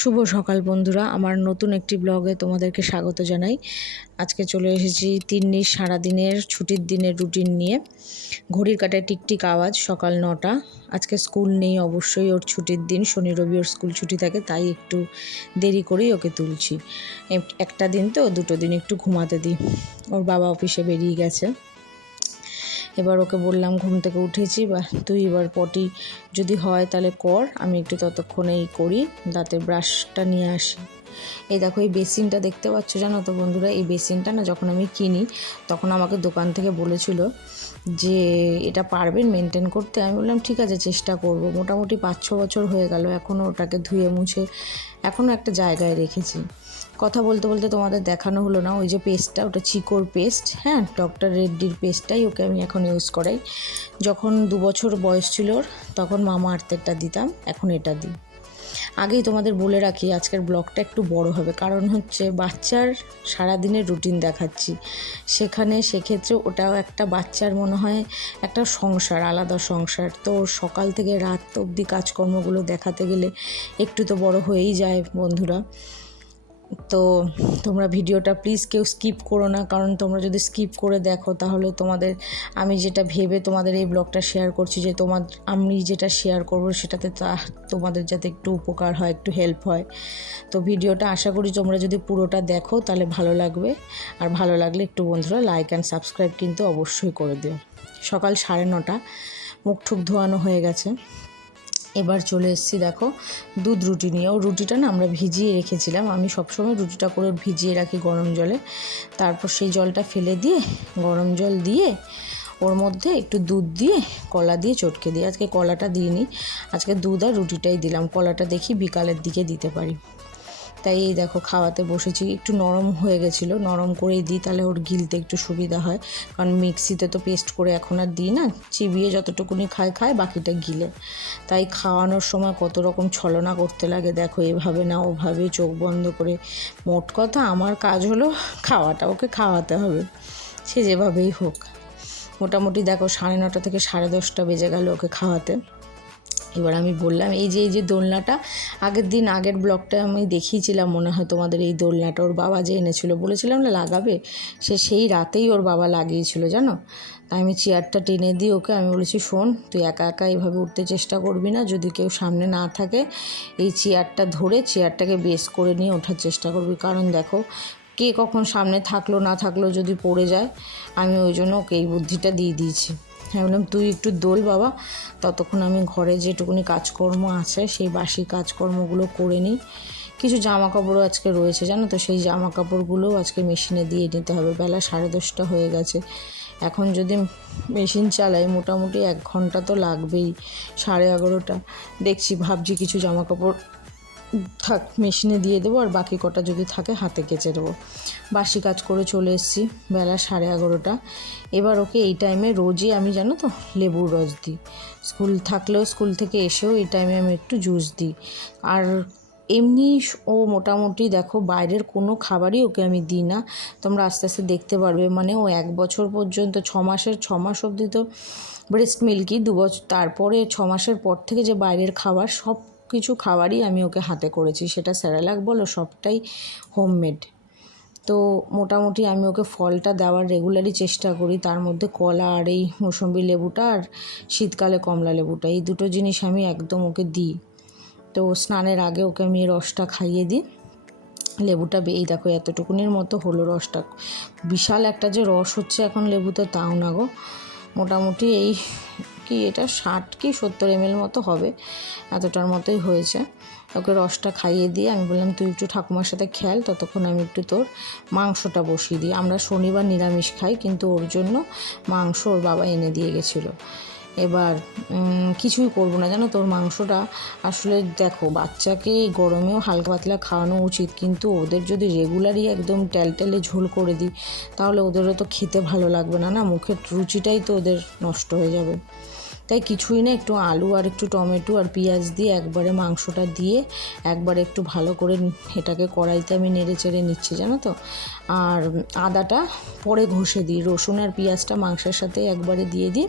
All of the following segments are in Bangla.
শুভ সকাল বন্ধুরা, আমার নতুন একটি ব্লগে তোমাদেরকে স্বাগত জানাই। আজকে চলে এসেছি তিন্নির সারাদিনের ছুটির দিনের রুটিন নিয়ে। ঘড়ির কাঁটায় টিকটিক আওয়াজ, সকাল 9টা। আজকে স্কুল নেই, অবশ্যই ওর ছুটির দিন, শনি রবি ওর স্কুল ছুটি থাকে, তাই একটু দেরি করেই ওকে তুলছি। একটা দিন তো, দুটো দিন একটু ঘুমাতে দিই। ওর বাবা অফিসে বেরিয়ে গেছে। এবার ওকে বললাম ঘুম থেকে উঠেছি, বা তুই এবার পটি যদি হয় তাহলে কর, আমি একটু ততক্ষণে করি, দাঁতের ব্রাশটা নিয়ে আসি। এই দেখো, এই বেসিনটা দেখতে পাচ্ছ, জানো তো বন্ধুরা, এই বেসিনটা না যখন আমি কিনি তখন আমাকে দোকান থেকে বলেছিল যে এটা পারবেন মেনটেন করতে। আমি বললাম ঠিক আছে, চেষ্টা করব। মোটামুটি 5-6 বছর হয়ে গেল, এখনও ওটাকে ধুয়ে মুছে এখনও একটা জায়গায় রেখেছি। কথা বলতে বলতে তোমাদের দেখানো হলো না, ওই যে পেস্টটা, ওটা চিকোর পেস্ট, হ্যাঁ, ডক্টর রেড্ডির পেস্টটাই ওকে আমি এখন ইউজ করাই। যখন 2 বছর বয়স ছিল ওর, তখন মামা আর্থেরটা দিতাম, এখন এটা দিই। আগেই তোমাদের বলে রাখি, আজকের ব্লগটা একটু বড় হবে, কারণ হচ্ছে বাচ্চার সারাদিনের রুটিন দেখাচ্ছি। সেক্ষেত্রে ওটাও একটা বাচ্চার মনে হয় একটা সংসার, আলাদা সংসার। তো সকাল থেকে রাত অবধি কাজকর্মগুলো দেখাতে গেলে একটু তো বড় হয়েই যায় বন্ধুরা। তো তোমরা ভিডিওটা প্লিজ কেউ স্কিপ করো না, কারণ তোমরা যদি স্কিপ করে দেখো তাহলে তোমাদের, আমি যেটা ভেবে তোমাদের এই ব্লগটা শেয়ার করছি, যে আমি যেটা শেয়ার করবো সেটাতে তোমাদের যাতে একটু উপকার হয়, একটু হেল্প হয়। তো ভিডিওটা আশা করি তোমরা যদি পুরোটা দেখো তাহলে ভালো লাগবে। আর ভালো লাগলে একটু বন্ধুরা লাইক অ্যান্ড সাবস্ক্রাইব কিন্তু অবশ্যই করে দিও। সকাল 9:30, মুখ ঠুক ধোয়ানো হয়ে গেছে। এবার চলে এসেছি দেখো দুধ রুটি নিয়ে। ও রুটিটা না আমরা ভিজিয়ে রেখেছিলাম, আমি সবসময় রুটিটা করে ভিজিয়ে রাখি গরম জলে। তারপর সেই জলটা ফেলে দিয়ে গরম জল দিয়ে ওর মধ্যে একটু দুধ দিয়ে কলা দিয়ে চটকে দিই। আজকে কলাটা দিইনি, আজকে দুধ আর রুটিটাই দিলাম। কলাটা দেখি বিকালের দিকে দিতে পারি। তাই এই দেখো খাওয়াতে বসেছি। একটু নরম হয়ে গেছিলো, নরম করেই দিই, তাহলে ওর গিলতে একটু সুবিধা হয়। কারণ মিক্সিতে তো পেস্ট করে এখন আর দিই না, চিবিয়ে যতটুকুনি খায় বাকিটা গিলে। তাই খাওয়ানোর সময় কত রকম ছলনা করতে লাগে দেখো, এভাবে না ওভাবে, চোখ বন্ধ করে। মোট কথা আমার কাজ হলো খাওয়াটা, ওকে খাওয়াতে হবে, সে যেভাবেই হোক। মোটামুটি দেখো 9:30 থেকে 10:30 বেজে গেল ওকে খাওয়াতে। এবার আমি বললাম এই যে দোলনাটা, আগের ব্লগটা আমি দেখিয়েছিলাম মনে হয় তোমাদের, এই দোলনাটা ওর বাবা যে এনেছিল, বলেছিলাম না লাগাবে, সেই রাতেই ওর বাবা লাগিয়েছিল জানো। তাই আমি চেয়ারটা টেনে দিই ওকে, আমি বলেছি শোন, তুই একা একা এইভাবে উঠতে চেষ্টা করবি না, যদি কেউ সামনে না থাকে এই চেয়ারটা ধরে চেয়ারটাকে বেস করে নিয়ে ওঠার চেষ্টা করবি। কারণ দেখো কে কখন সামনে থাকলো না থাকলো, যদি পড়ে যায়। আমি ওই জন্য ওকে এই বুদ্ধিটা দিয়ে দিয়েছি। হ্যাঁ, বললাম তুই একটু দোল বাবা, ততক্ষণ আমি ঘরে যেটুকুনি কাজকর্ম আছে সেই বাসি কাজকর্মগুলো করে নিই। কিছু জামা কাপড়ও আজকে রয়েছে জানো তো, সেই জামা কাপড়গুলোও আজকে মেশিনে দিয়ে নিতে হবে। বেলা 10:30 হয়ে গেছে, এখন যদি মেশিন চালাই মোটামুটি 1 ঘন্টা তো লাগবেই। 11:30 দেখছি, ভাবছি কিছু জামা কাপড় থাক মেশিনে দিয়ে দেবো, আর বাকি কটা যদি থাকে হাতে কেচে দেবো। বাসি কাজ করে চলে এসেছি, বেলা 11:30। এবার ওকে এই টাইমে রোজই আমি জানো তো লেবুর রস দিই। স্কুল থাকলেও, স্কুল থেকে এসেও এই টাইমে আমি একটু জুস দিই। আর এমনি ও মোটামুটি দেখো বাইরের কোনো খাবারই ওকে আমি দিই না। তোমরা আস্তে আস্তে দেখতে পারবে, মানে ও 1 বছর পর্যন্ত, 6 মাস অবধি তো ব্রেস্ট মিল্কই, 2 বছর, তারপরে 6 মাসের পর থেকে যে বাইরের খাবার, সব কিছু খাবারই আমি ওকে হাতে করেছি, সেটা স্যারেলাক বলো, সবটাই হোমমেড। তো মোটামুটি আমি ওকে ফলটা দেওয়ার রেগুলারই চেষ্টা করি, তার মধ্যে কলা আর এই মৌসম্বি লেবুটা, আর শীতকালে কমলা লেবুটা, এই দুটো জিনিস আমি একদম ওকে দিই। তো স্নানের আগে ওকে আমি এই রসটা খাইয়ে দিই। লেবুটা এই দেখো এতটুকুনির মতো হলো রসটা, বিশাল একটা যে রস হচ্ছে এখন লেবুতে তাও না গো। মোটামুটি এই কি এটা 60 কি 70 ml মতো হবে, এতটার মতোই হয়েছে। ওকে রসটা খাইয়ে দিয়ে আমি বললাম তুই একটু ঠাকুমার সাথে খেল, ততক্ষণ আমি একটু তোর মাংসটা বসিয়ে দিই। আমরা শনিবার নিরামিষ খাই, কিন্তু ওর জন্য মাংস ওর বাবা এনে দিয়ে গেছিলো। এবার কিছুই করবো না জানো, তোর মাংসটা আসলে দেখো বাচ্চাকে গরমেও হালকা পাতলা খাওয়ানো উচিত, কিন্তু ওদের যদি রেগুলারই একদম টেলটেলে ঝোল করে দিই তাহলে ওদেরও তো খেতে ভালো লাগবে না, মুখের রুচিটাই তো ওদের নষ্ট হয়ে যাবে। তাই কিছুই না, একটু আলু আর একটু টমেটো আর পেঁয়াজ দিয়ে একবারে মাংসটা দিয়ে একবারে একটু ভালো করে এটাকে কড়াইতে আমি নেড়ে চেড়ে নিচ্ছি, জানো তো। আর আদাটা পরে ঘষে দিই, রসুন আর পেঁয়াজটা মাংসের সাথে একবারে দিয়ে দিই,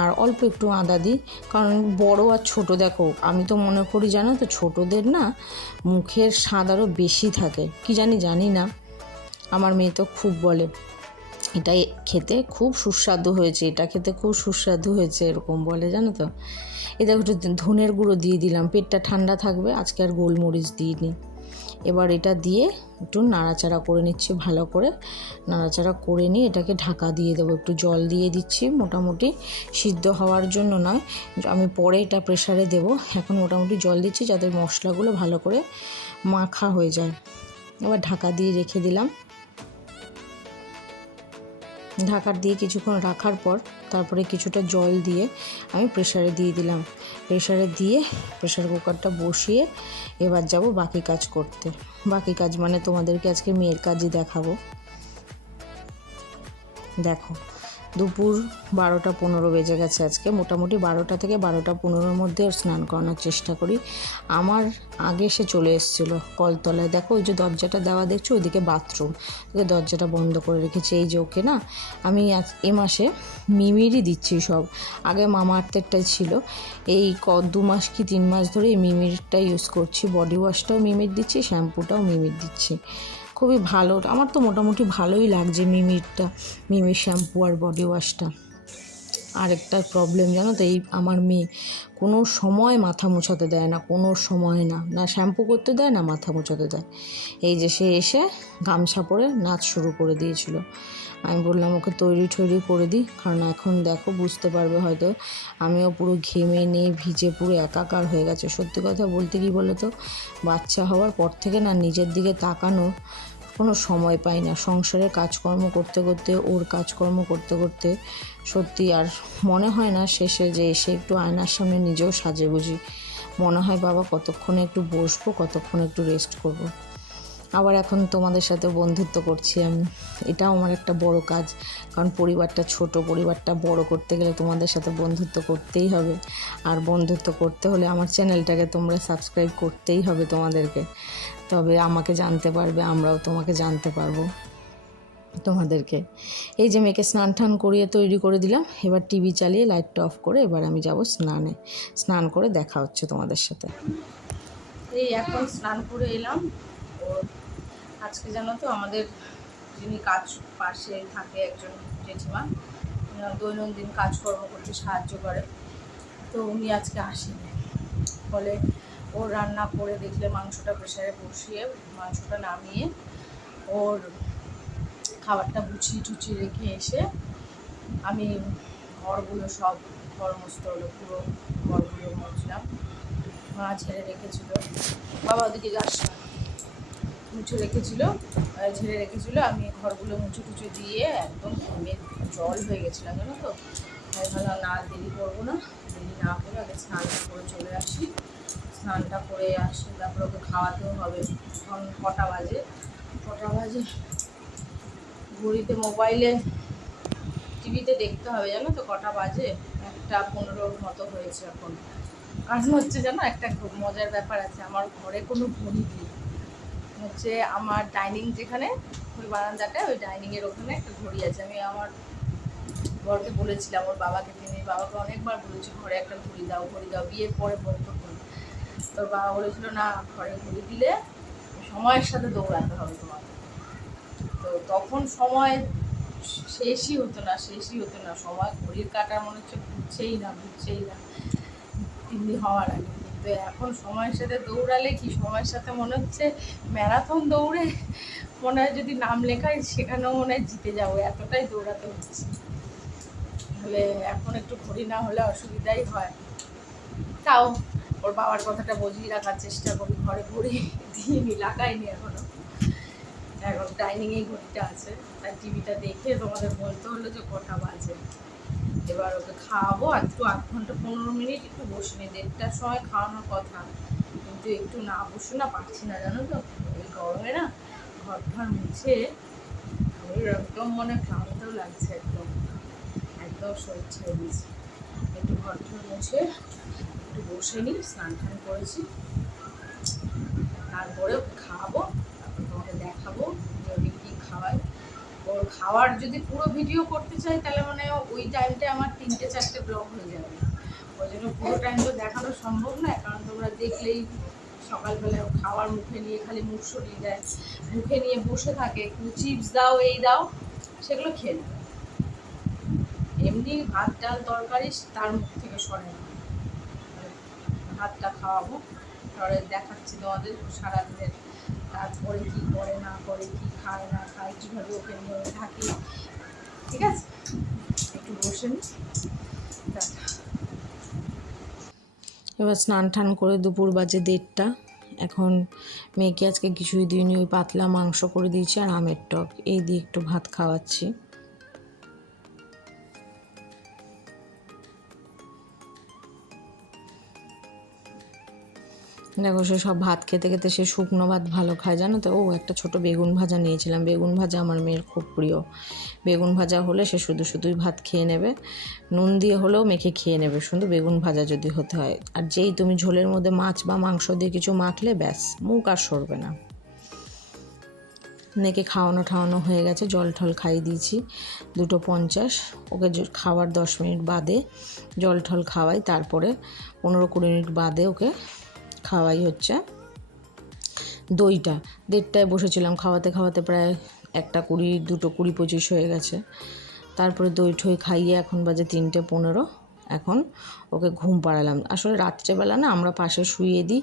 আর অল্প একটু আদা দিই। কারণ বড় আর ছোট, দেখো আমি তো মনে করি জানো তো ছোটদের না মুখের স্বাদ আরও বেশি থাকে, কি জানি না, আমার মেয়ে তো খুব বলে এটাই খেতে খুব সুস্বাদু হয়েছে, এটা খেতে খুব সুস্বাদু হয়েছে, এরকম বলে, জানো তো। এটা একটু ধনের গুঁড়ো দিয়ে দিলাম, পেটটা ঠান্ডা থাকবে, আজকে আর গোলমরিচ দিইনি। এবার এটা দিয়ে একটু নাড়াচাড়া করে নিচ্ছি, ভালো করে নাড়াচাড়া করে নিয়ে এটাকে ঢাকা দিয়ে দেবো। একটু জল দিয়ে দিচ্ছি, মোটামুটি সিদ্ধ হওয়ার জন্য নয়, আমি পরে এটা প্রেসারে দেবো, এখন মোটামুটি জল দিচ্ছি যাতে মশলাগুলো ভালো করে মাখা হয়ে যায়। এবার ঢাকা দিয়ে রেখে দিলাম। ঢাকা দিয়ে কিছুক্ষণ রাখার পর তারপরে কিছুটা জল দিয়ে আমি প্রেসারে দিয়ে দিলাম। প্রেসারে দিয়ে প্রেসার কুকারটা বসিয়ে এবার যাব বাকি কাজ করতে। বাকি কাজ মানে তোমাদেরকে আজকে মেয়ের কাজই দেখাবো। দেখো দুপুর 12টা 15 বেজে গেছে, আজকে মোটামুটি 12টা থেকে 12টা 15-র মধ্যে স্নান করানোর চেষ্টা করি। আমার আগে সে চলে এসেছিলো কলতলায়, দেখো ওই যে দরজাটা দেওয়া দেখছো ওইদিকে বাথরুম, ওকে দরজাটা বন্ধ করে রেখেছি। এই যে ওকে না আমি এ মাসে মিমিরই দিচ্ছি সব, আগে মামা আর্থেরটাই ছিল, এই 2 মাস কি 3 মাস ধরে এই মিমিরটা ইউজ করছি। বডি ওয়াশটাও মিমির দিচ্ছি, শ্যাম্পুটাও মিমির দিচ্ছি, খুবই ভালো, আমার তো মোটামুটি ভালোই লাগছে মিমির শ্যাম্পু আর বডি ওয়াশটা। আরেকটা প্রবলেম জানো তো, এই আমার মেয়ে কোনো সময় মাথা মোছাতে দেয় না, কোনো সময় না, না শ্যাম্পু করতে দেয় না মাথা মোছাতে দেয়। এই যে সে এসে গামছা পরে নাচ শুরু করে দিয়েছিল, আমি বললাম ওকে তৈরি করে দিই, কারণ এখন দেখো বুঝতে পারবে হয়তো আমিও পুরো ঘেমে নিয়ে ভিজে পুরো একাকার হয়ে গেছে। সত্যি কথা বলতে কি বলো তো, বাচ্চা হওয়ার পর থেকে না নিজের দিকে তাকানো কোনো সময় পাই না, সংসারের কাজকর্ম করতে করতে ওর কাজকর্ম করতে করতে সত্যি আর মনে হয় না শেষে যে এসে একটু আয়নার সামনে নিজেও সাজে বুঝি, মনে হয় বাবা কতক্ষণে একটু বসবো, কতক্ষণ একটু রেস্ট করব। আবার এখন তোমাদের সাথে বন্ধুত্ব করছি আমি, এটাও আমার একটা বড় কাজ, কারণ পরিবারটা ছোট, পরিবারটা বড় করতে গেলে তোমাদের সাথে বন্ধুত্ব করতেই হবে, আর বন্ধুত্ব করতে হলে আমার চ্যানেলটাকে তোমরা সাবস্ক্রাইব করতেই হবে তোমাদেরকে, তবে আমাকে জানতে পারবে, আমরাও তোমাকে জানতে পারবো তোমাদেরকে। এই যে মেয়েকে স্নান টান করিয়ে তৈরি করে দিলাম, এবার টিভি চালিয়ে লাইটটা অফ করে এবার আমি যাব স্নানে, স্নান করে দেখা হচ্ছে তোমাদের সাথে। এই এখন স্নান করে এলাম। ও আজকে জানো তো আমাদের যিনি কাজ পাশে থাকে একজন জেঠিমা, দৈনন্দিন কাজকর্ম করতে সাহায্য করে, তো উনি আজকে আসেনি, ফলে ওর রান্না করে দেখলে মাংসটা প্রেসারে বসিয়ে মাংসটা নামিয়ে ওর খাবারটা গুছিয়ে রেখে এসে আমি ঘরগুলো সব ঘরমস্ত হলো, পুরো ঘরগুলো মুছলাম, মা ঝেড়ে রেখেছিল, বাবা ওদিকে যাস না, ঝেড়ে রেখেছিল, আমি ঘরগুলো মুছে দিয়ে একদম ঘেমে জল হয়ে গেছিলাম জানো তো। তাই ভাবলাম না দেরি করবো না, দেরি না করে আগে স্নানটা করে চলে আসি, স্নানটা করে আসি, তারপর ওকে খাওয়াতেও হবে। এখন কটা বাজে ঘড়িতে, মোবাইলে টিভিতে দেখতে হবে জানো তো কটা বাজে, 1:15 মতো হয়েছে এখন। কারণ হচ্ছে জানো একটা মজার ব্যাপার আছে, আমার ঘরে কোনো ঘড়ি নেই, হচ্ছে আমার ডাইনিং যেখানে ওই বারান্দাটা, ওই ডাইনিংয়ের ওখানে একটা ঘড়ি আছে। আমি আমার ঘরকে বলেছিলাম, ওর বাবাকে অনেকবার বলেছি ঘরে একটা ঘড়ি দাও, বিয়ের পরে বলতো ঘড়ি, তোর বাবা বলেছিল না ঘরে ঘড়ি দিলে সময়ের সাথে দৌড়াতে হবে তোমাকে। তো তখন সময় শেষই হতো না, সময় ঘড়ির কাটার মনে হচ্ছে ঘুরছেই না 3 দিন হওয়ার আগে। কিন্তু এখন সময়ের সাথে দৌড়ালে কি, সময়ের সাথে মনে হচ্ছে ম্যারাথন দৌড়ে মনে হয় যদি নাম লেখাই সেখানেও মনে হয় জিতে যাবো, এতটাই দৌড়াতে হচ্ছে। তাহলে এখন একটু ঘড়ি না হলে অসুবিধাই হয়, তাও ওর বাবার কথাটা বুঝিয়ে রাখার চেষ্টা করি, ঘরে ঘড়ি দিইনি, লাগাইনি এখনো, এখন ডাইনিংয়ে ঘড়িটা আছে, তাই টিভিটা দেখে তোমাদের বলতে হলো যে কটা বাজে। এবার ওকে খাওয়াবো, একটু 8 ঘন্টা 15 মিনিট একটু বসিনি, 1:30টার সময় খাওয়ানোর কথা, কিন্তু একটু না বসে না পারছি না জানো তো, এই গরমে না ঘর মুছে একদম মনে ক্লান্তও লাগছে, একদম শরীর ছেড়ে দিয়েছে। একটু ঘর ঠর মুছে একটু বসে নিই, স্নান টান করেছি, তারপরে ওকে খাওয়াবো, তারপর তোমাকে দেখাবো যে ওকে কী খাওয়াই। ওর খাওয়ার যদি পুরো ভিডিও করতে চাই তাহলে মানে ওই টাইমটা আমার 3-4 ব্লগ হয়ে যাবে, ওই জন্য পুরো টাইম তো দেখানো সম্ভব নয়। কারণ তোমরা দেখলেই সকালবেলায় খাওয়ার মুখে নিয়ে খালি মুখ সরিয়ে দেয়, মুখে নিয়ে বসে থাকে, চিপস দাও এই দাও, সেগুলো খেয়ে নেবে। এমনি ভাত ডাল তরকারি তার মুখ থেকে সরে না। ভাতটা খাওয়াবো, তারপরে দেখাচ্ছি তোমাদের সারাদিনের, তারপরে কি করে না করে, কি খায় না খায়, কীভাবে ওকে নিয়ে থাকি। ঠিক আছে, একটু বসে নি। এবার স্নান টান করে দুপুর বাজে 1:30। এখন মেয়েকে আজকে কিছুই দিইনি, ওই পাতলা মাংস করে দিয়েছি আর আমের টক, এই দিয়ে একটু ভাত খাওয়াচ্ছি। দেখো সে সব ভাত খেতে খেতে সে শুকনো ভাত ভালো খায়, জানো তো। একটা ছোট বেগুন ভাজা নিয়েছিলাম, বেগুন ভাজা আমার মেয়ের খুব প্রিয়। বেগুন ভাজা হলে সে শুধুই ভাত খেয়ে নেবে, নুন দিয়ে হলেও মেখে খেয়ে নেবে, শুধু বেগুন ভাজা যদি হতে হয়। আর যেই তুমি ঝোলের মধ্যে মাছ বা মাংস দিয়ে কিছু মাখলে ব্যাস, মুখ আর সরবে না। মেয়েকে খাওয়ানো হয়ে গেছে, জল ঠল খাইয়ে দিয়েছি। 2:50, ওকে খাওয়ার 10 মিনিট বাদে জল ঠল খাওয়াই, তারপরে 15-20 মিনিট বাদে ওকে খাওয়াই হচ্ছে দইটা। 1:30টায় বসেছিলাম, খাওয়াতে খাওয়াতে প্রায় 1:20, 2:20-25 হয়ে গেছে। তারপরে দই ঠই খাইয়ে এখন বাজে 3:15। এখন ওকে ঘুম পাড়ালাম। আসলে রাত্রেবেলা না আমরা পাশে শুইয়ে দিই,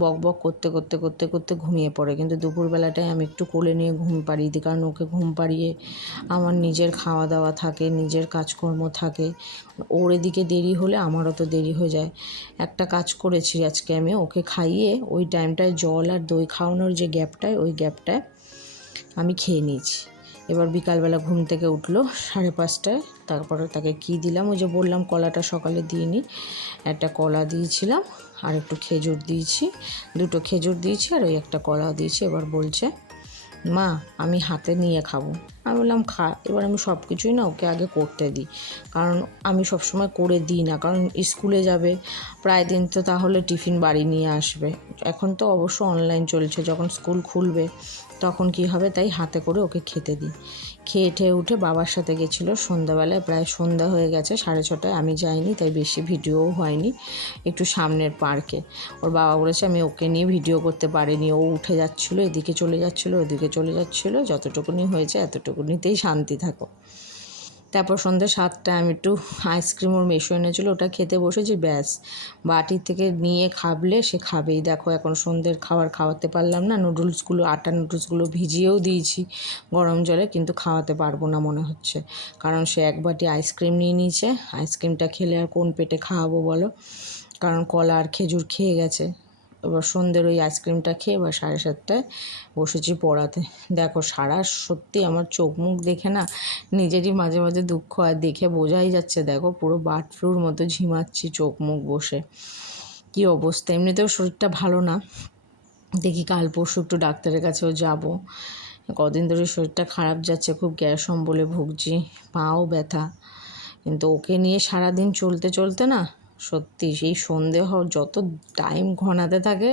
বক বক করতে করতে করতে করতে ঘুমিয়ে পড়ে, কিন্তু দুপুরবেলাটায় আমি একটু কোলে নিয়ে ঘুম পাড়িয়ে দিই। কারণ ওকে ঘুম পাড়িয়ে আমার নিজের খাওয়া দাওয়া থাকে, নিজের কাজকর্ম থাকে, ওর এদিকে দেরি হলে আমারও তো দেরি হয়ে যায়। একটা কাজ করেছি আজকে আমি, ওকে খাইয়ে ওই টাইমটায় জল আর দই খাওয়ানোর যে গ্যাপটায়, ওই গ্যাপটায় আমি খেয়ে নিয়েছি। এবার বিকালবেলা ঘুম থেকে উঠলো 5:30টায়, তারপরে তাকে কি দিলাম, ওই যে বললাম কলাটা সকালে দিইনি, একটা কলা দিয়েছিলাম আর একটু খেজুর দিয়েছি, 2টো খেজুর দিয়েছি আর ওই একটা কলা দিয়েছি। এবার বলছে মা আমি হাতে নিয়ে খাবো। আমি বললাম খা। এবার আমি সব কিছুই না ওকে আগে করতে দিই, কারণ আমি সবসময় করে দিই না, কারণ স্কুলে যাবে প্রায় দিন, তো তাহলে টিফিন বাড়ি নিয়ে আসবে। এখন তো অবশ্য অনলাইন চলছে, যখন স্কুল খুলবে তখন কি হবে, তাই হাতে করে ওকে খেতে দিই। খেয়ে ঠেয়ে উঠে বাবার সাথে গেছিলো সন্ধ্যাবেলায়, প্রায় সন্ধ্যা হয়ে গেছে, 6:30টায়। আমি যাইনি, তাই বেশি ভিডিওও হয়নি। একটু সামনের পার্কে, ওর বাবা বলেছে আমি ওকে নিয়ে ভিডিও করতে পারিনি, ও উঠে যাচ্ছিলো, এদিকে চলে যাচ্ছিলো, ওদিকে চলে যাচ্ছিলো, যতটুকুনি হয়েছে এতটুকুনিতেই শান্তি থাকো। তারপর সন্ধ্যে 7টায় আমি একটু আইসক্রিম ওর মেশো এনেছিলো, ওটা খেতে বসেছি, ব্যাস বাটির থেকে নিয়ে খাবলে সে খাবেই। দেখো এখন সন্ধ্যের খাবার খাওয়াতে পারলাম না, নুডলসগুলো, আটা নুডলসগুলো ভিজিয়েও দিয়েছি গরম জলে, কিন্তু খাওয়াতে পারবো না মনে হচ্ছে, কারণ সে এক বাটি আইসক্রিম নিয়ে নিয়েছে। আইসক্রিমটা খেলে আর কোন পেটে খাওয়াবো বলো, কারণ কলা আর খেজুর খেয়ে গেছে। এবার সন্ধ্যের ওই আইসক্রিমটা খেয়ে এবার 7:30টায় বসেছি পড়াতে। দেখো সত্যি আমার চোখ মুখ দেখে না নিজেরই মাঝে মাঝে দুঃখ হয়, দেখে বোঝাই যাচ্ছে দেখো পুরো বার্ড ফ্লুর মতো ঝিমাচ্ছি চোখ মুখ বসে, কী অবস্থা। এমনিতেও শরীরটা ভালো না, দেখি কাল পরশু একটু ডাক্তারের কাছেও যাব। কদিন ধরে শরীরটা খারাপ যাচ্ছে, খুব গ্যাস অম্বলে ভুগছি, পাও ব্যথা। কিন্তু ওকে নিয়ে সারাদিন চলতে চলতে না সত্যি সেই সন্ধে যত টাইম ঘনাতে থাকে,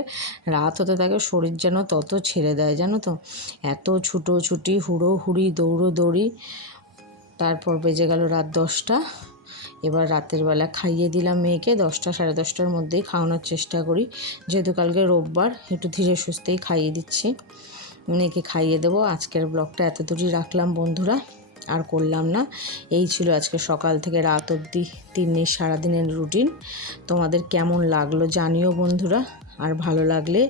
রাত হতে থাকে, শরীর যেন তত ছেড়ে দেয়, জানো তো। এত ছুটোছুটি, হুড়োহুড়ি, দৌড়োদৌড়ি, তারপর বেজে গেল রাত 10টা। এবার রাতের বেলা খাইয়ে দিলাম মেয়েকে, 10টা 10:30টার মধ্যেই খাওয়ানোর চেষ্টা করি, যেহেতু কালকে রোববার, একটু ধীরে সুস্থেই খাইয়ে দিচ্ছি, মেয়েকে খাইয়ে দেবো। আজকের ব্লগটা এত দূরই রাখলাম বন্ধুরা, আর করলাম না। এই ছিল আজকে সকাল থেকে রাত অবধি তিন্নির সারাদিনের রুটিন। তোমাদের কেমন লাগলো জানিও বন্ধুরা, আর ভালো লাগলে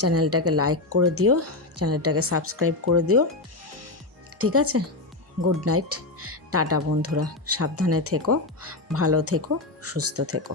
চ্যানেলটাকে লাইক করে দিও, চ্যানেলটাকে সাবস্ক্রাইব করে দিও। ঠিক আছে, গুড নাইট, টাটা বন্ধুরা, সাবধানে থেকো, ভালো থেকো, সুস্থ থেকো।